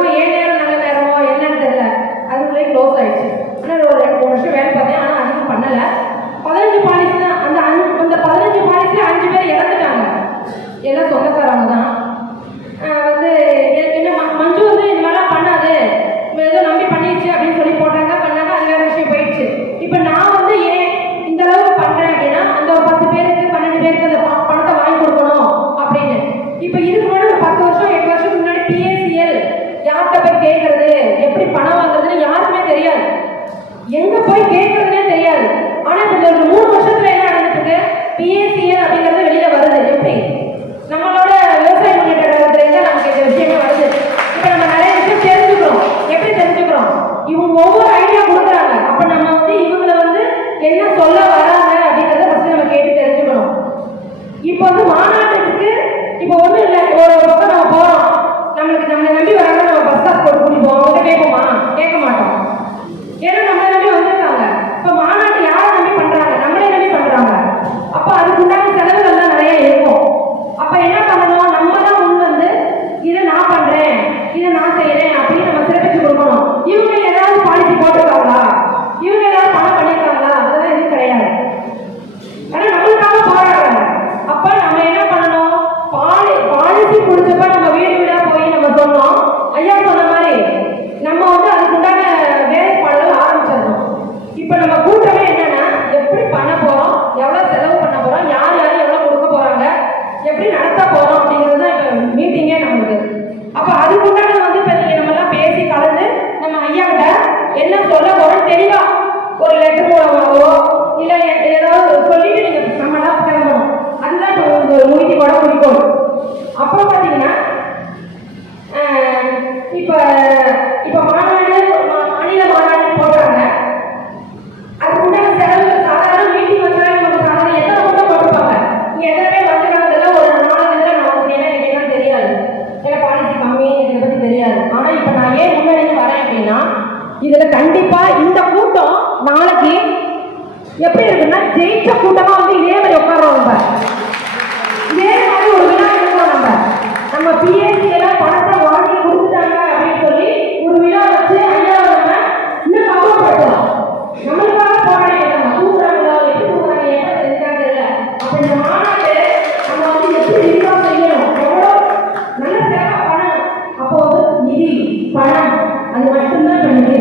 என்னமோ ஏன் நேரம் நல்ல நேரமோ என்னன்னு தெரியல, அதுக்குள்ளே க்ளோஸ் ஆயிடுச்சு. ஆனால் ஒரு 2-3 வருஷம் வேலை பார்த்தேன், ஆனால் அதுவும் பண்ணலை. 15 பாலிசி தான். அந்த 15 பாலிசியில் 5 பேர் இறந்துட்டாங்க. எல்லாம் சொந்தக்காரவங்க தான். வந்து என்ன மஞ்சு வந்து இந்த மாதிரிலாம் பண்ணாது, ஏதோ நம்பி பண்ணிடுச்சு அப்படின்னு சொல்லி போட்டாங்க, பண்ணாங்க, அது வேறு விஷயம் போயிடுச்சு. இப்போ நான் வந்து ஏன் இந்த அளவுக்கு பண்ணுறேன் அப்படின்னா, அந்த ஒரு 10 பேருக்கு 12 பேருக்கு அந்த பணத்தை வாங்கி கொடுக்கணும் அப்படின்னு. இப்போ இதுக்கு முன்னாடி ஒரு 10 வருஷம் 8 வருஷத்துக்கு முன்னாடி PACL யார்கிட்ட போய் கேட்கறது, எப்படி பணம் வாங்குறதுன்னு யாருக்குமே தெரியாது, எங்க போய் கேட்கறதுனே தெரியாது. ஆனால் இப்போ இந்த 3 வருஷத்துல என்ன நடந்துட்டு இருக்கு, PACL அப்படிங்கிறது வெளியில வருது. எப்படி நம்மளோட விவசாய முன்னேற்ற கழகத்துல நமக்கு இந்த விஷயமே வருது. இப்போ நம்ம நிறைய விஷயம் தெரிஞ்சுக்கிறோம். எப்படி தெரிஞ்சுக்கிறோம், இவங்க ஒவ்வொரு ஐடியா கொடுக்குறாங்க. அப்போ நம்ம வந்து இவங்களை வந்து என்ன சொல்ல வராங்க அப்படிங்கிறத ஃபர்ஸ்ட் நம்ம கேட்டு தெரிஞ்சுக்கணும். இப்போ வந்து மாநாட்டுக்கு இப்போ ஒன்றும் இல்லை, ஒரு பக்கம் நம்ம போகிறோம், நம்மளை நம்பி வராங்க, நம்ம பஸ் ஸ்டாப் போட்டு கூட்டிப்போம், அவங்க கேட்போமா? கேட்க மாட்டோம். ஏன்னா நம்மளை நம்பி வந்திருக்காங்க. இப்போ மாநாட்டு யாரை நம்பி பண்ணுறாங்க? நம்மளே நம்பி பண்ணுறாங்க. அப்போ அதுக்குண்டான செலவுகள்லாம் நிறைய இருக்கும். அப்போ என்ன பண்ணணும், நம்ம தான் முன் வந்து இதை நான் பண்ணுறேன், இதை நான் செய்கிறேன் அப்படின்னு நம்ம சிறப்பிச்சு கொடுக்கணும். இவங்க ஏதாவது பாலிசி போட்டிருக்காங்களா, இவங்க ஏதாவது பணம் பண்ணியிருக்காங்களா, அதெல்லாம் எதுவும் கிடையாது. ஆனால் நம்மளுக்காக போராடுறாங்க. அப்போ நம்ம என்ன பண்ணணும், பாலிசி கொடுத்தப்ப நம்ம வீடு வீடாக போய் நம்ம சொன்னோம், ஐயா சொன்ன மாதிரி நம்ம வந்து அதுக்குண்டான வேலைப்பாடுகள் ஆரம்பிச்சிடணும். இப்போ நம்ம கூட்டமே என்னன்னா, எப்படி பண்ண போகிறோம், எவ்வளோ செலவு பண்ண போகிறோம், யார் யார் எவ்வளோ கொடுக்க போகிறாங்க, எப்படி நடத்த போகிறோம் அப்படிங்கிறது தான் இப்போ மீட்டிங்கே நம்மளுக்கு. அப்போ அதுக்குண்டான வந்து இப்போ நீங்கள் நம்மலாம் பேசி கலந்து நம்ம ஐயா கிட்ட என்ன சொல்ல போகிறோம் தெளிவாக ஒரு லெட்டர் மூலமாகவோ இல்லை ஏதாவது சொல்லிட்டு நீங்கள் நம்மளாம் கிளம்பணும். அதுதான் இப்போ ஒரு மீட்டிங்கோட குறிக்கோள். அப்புறம் பார்த்தீங்கன்னா இப்போ மாநில மாநாடு போடுறாங்க. அதுக்குண்டான செலவுகள் சாதாரண மீட்டிங் வச்சாலும் நம்ம சாதாரண எல்லா கூட போட்டிருப்பாங்க. இங்கே எத்தனை வந்துடுறதெல்லாம் ஒரு 4 இதில் நான் வந்து ஏன்னா எனக்கு என்ன தெரியாது, ஏன்னா பாலிசி கம்மி, இதை பற்றி தெரியாது. ஆனால் இப்போ நான் ஏன் முன்னாடி வரேன் அப்படின்னா, இதில் கண்டிப்பாக இந்த கூட்டம் நாளைக்கு எப்படி இருக்குன்னா, ஜெயிச்ச கூட்டமாக வந்து இதே மாதிரி உட்காரோம். நம்ம இதே மாதிரி ஒரு விழா எடுக்கிறோம். நம்ம PACL பணத்தை வாங்கி கொடுத்துட்டாங்க அப்படின்னு சொல்லி ஒரு விழா வச்சு ஐயா நம்ம இன்னும் கவலைப்படுத்தலாம். நம்மளுக்காக போராடிக்கிறாங்க, தூக்குறாங்களோ எப்படி தூக்குறாங்க என்ன தெரிஞ்சாங்க இல்லை. அப்போ இந்த மாநாட்டு நம்ம வந்து எப்படி விரிவாக செய்யணும், எவ்வளோ நல்ல சேவை பண்ணணும். அப்போ வந்து நிதி பணம் அது மட்டும்தான் பண்ணிட்டு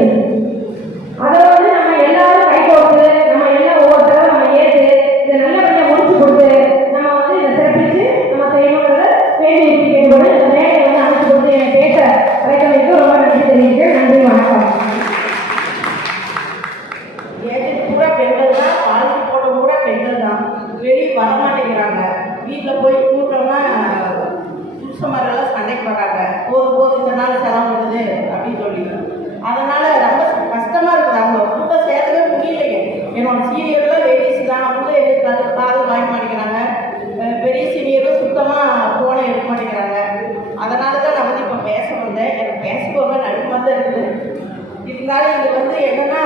அதை வந்து நம்ம எல்லாரும் கை கோர்த்து நம்ம எல்லாம் ஒவ்வொருத்தரும் நம்ம ஏற்று இதை நல்லபடியாக முடிச்சு கொடுத்து நம்ம வந்து இதை சிறப்பிச்சு நம்ம செய்யணுங்கிறத வேண்டி கேட்கும்போது இந்த வேலையை வந்து அமைச்சு கொடுத்து என்னை பேச வைக்கிறதுக்கு ரொம்ப நன்றி தெரிவிக்கிறேன். நன்றி, வணக்கம். பூரா பெண்கள் தான், பாலிசி போட பூரா பெண்கள் தான். வெளியே வரமாட்டேங்கிறாங்க. வீட்டில் போய் கூட்டம்னா புருஷமாரெல்லாம் சண்டைக்கு வர்றாங்க, போது இந்த நாள் செலவு பண்ணுது அப்படின்னு சொல்லி. அதனால ரொம்ப கஷ்டமாக இருக்குது. அவங்க கூட்டம் சேர்க்கவே முடியலைங்க. என்னோட சீனியர்லாம் லேடிஸ் தான், அவங்க எங்களுக்கு காதல் வாங்க மாட்டேங்கிறாங்க. பெரிய சீனியரும் சுத்தமாக ஃபோனை எடுக்க மாட்டேங்கிறாங்க. அதனால தான் நான் வந்து இப்போ பேச வந்தேன். எனக்கு பேச போக நடுக்கமாக தான் இருக்குது. இருந்தாலும் இது வந்து என்னென்னா,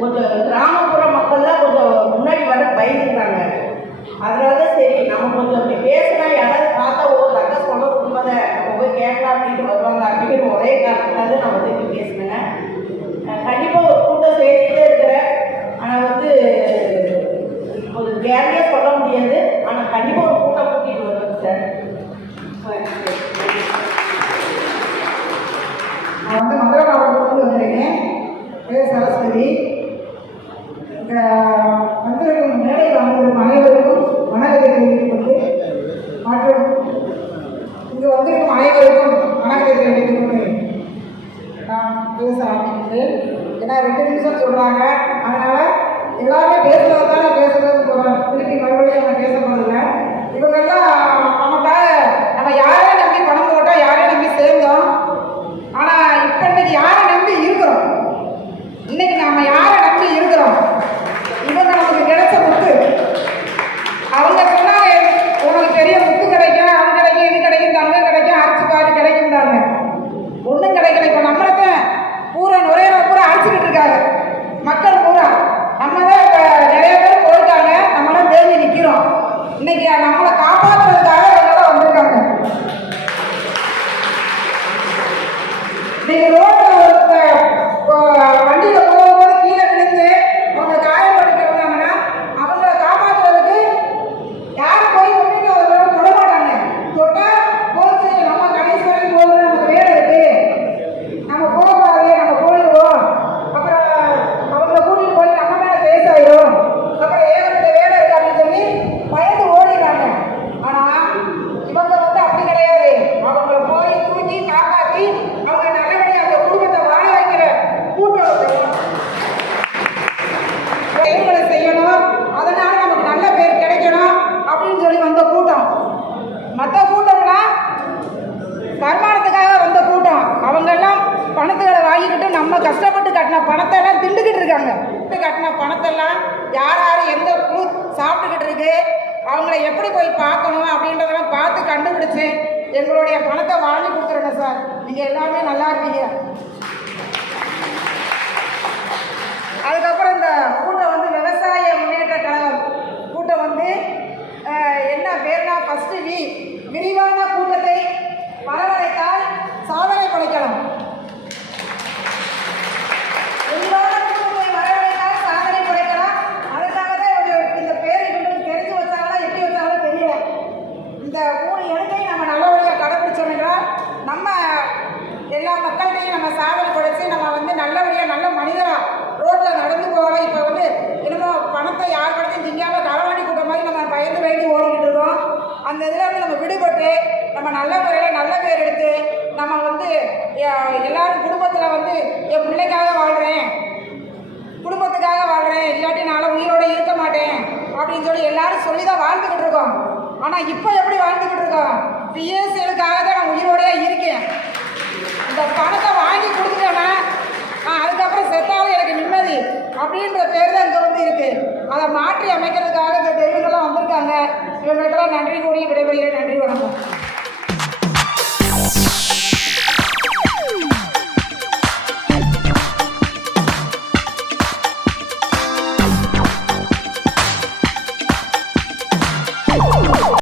கொஞ்சம் கிராமப்புற மக்கள்லாம் கொஞ்சம் முன்னாடி வர பயந்துக்கிறாங்க. அதனால தான் சரி நம்ம கொஞ்சம் அப்படி பேசினா யாராவது பார்த்தா ஒரு அக்கா சொல்ல உண்மைதை நம்ம போய் கேட்கலாம் அப்படின்ட்டு வருவாங்க அப்படிங்கிற ஒரே காரணத்தால் நான் வந்து இப்படி பேசினேங்க. கண்டிப்பாக ஒரு கூட்டம் செய்துகிட்டே இருக்கிறேன். ஆனால் வந்து ஒரு கேரண்டியாக சொல்ல முடியாது. ஆனால் கண்டிப்பாக ஒரு கூட்டம் கூட்டிகிட்டு வருவேன் சார். நான் வந்து மதுரை மாவட்டத்துலேருந்து வந்திருக்கேன். பேர் சரஸ்வதி. இங்கே வந்திருக்கும் மேடையில் வந்திருக்கும் அனைவருக்கும் வணக்கத்தை தெரிவித்துக்கொண்டு மற்றும் இங்கே வந்திருக்கும் அனைவருக்கும் வணக்கத்தை தெரிவித்துக்கொண்டு நான் பேச ஆரம்பிக்கிறேன். ஏன்னா 2 நிமிஷம் சொல்கிறாங்க, அதனால் எல்லாருமே பேசுகிறது தானே பேசுகிறதுன்னு சொல்கிறாங்க. திருப்பி மறுபடியும் நம்ம பேச போதில்லை. இவங்கெல்லாம் நமக்காக நம்ம யாரையும் நம்பி பணம் போட்டோம், யாரையும் நம்பி சேர்ந்தோம். ஆனால் இப்போ இன்னைக்கு யாரை நம்பி இருக்கிறோம், இன்னைக்கு நம்ம யாரை நம்பி இருக்கிறோம், இவங்க நமக்கு கிடைச்ச முத்து. அவங்க சொன்னாங்க உங்களுக்கு பெரிய முத்து கிடைக்கும், அது கிடைக்கும், இது கிடைக்கும், தங்கம் கிடைக்கும், அரிசி பாதி கிடைக்கும்தாங்க. ஒன்றும் கிடைக்கல. இப்போ நம்மளுக்கு பூரா நுரையீரல் பூரா அரிச்சுக்கிட்டு இருக்காங்க. மக்கள் அவங்கள எப்படி போய் பார்க்கணும் அப்படின்றதெல்லாம் பார்த்து கண்டுபிடிச்சு எங்களுடைய பணத்தை வாங்கி கொடுத்துருங்க சார். நீங்கள் எல்லாமே நல்லா இருப்பீங்க. அதுக்கப்புறம் இந்த கூட்டம் வந்து விவசாய முன்னேற்ற கழகம் கூட்டம் வந்து என்ன பேர்னா ஃபஸ்ட்டு விரிவான கூட்டத்தை வரவழைத்தால் சாதனை படைக்கலாம். விரிவான கூட்டத்தை வரவழைத்தால் சாதனை படைக்கலாம். அதுக்காக தான் இந்த பேர் இவங்களுக்கு தெரிஞ்சு வச்சாங்களா எப்படி வச்சாங்களோ தெரியல. இந்த 3 எழுத்தையும் நம்ம நல்லபடியாக கடைபிடிச்சோம் என்றால் நம்ம எல்லா மக்கள்கிட்டையும் நம்ம சாதனை படைச்சு நம்ம வந்து நல்லபடியாக நல்ல மனிதராக ரோட்டில் நடந்து போகலாம். இப்போ வந்து இன்னமும் பணத்தை யார் படத்தையும் திங்காமல் களவாணி கூட்ட மாதிரி நம்ம பயந்து ஓடிக்கிட்டு இருக்கோம். அந்த இதில் வந்து நம்ம விடுபட்டு நம்ம நல்ல முறையில் நல்ல பேர் எடுத்து நம்ம வந்து எல்லாரும் குடும்பத்தில் வந்து என் பிள்ளைக்காக வாழ்கிறேன், குடும்பத்துக்காக வாழ்கிறேன், இல்லாட்டி நான் உயிரோடு இருக்க மாட்டேன் அப்படின்னு சொல்லி எல்லாரும் சொல்லி தான் வாழ்ந்துக்கிட்டு இருக்கோம். ஆனால் இப்போ எப்படி வாழ்ந்துக்கிட்டு இருக்கோம்? பிஎஸ்சிகளுக்காக தான் நான் உயிரோடையே இருக்கேன். இந்த பணத்தை வாங்கி கொடுத்துட்டேன்னா அதுக்கப்புறம் செத்தாலும் எனக்கு நிம்மதி அப்படின்ற பேர் தான் இங்கே வந்து இருக்குது. அதை மாற்றி அமைக்கிறதுக்காக இந்த தெய்வங்கள்லாம் வந்திருக்காங்க. இவங்களுக்கெல்லாம் நன்றி கூறி விடைபெறுகிறேன். நன்றி, வணக்கம்.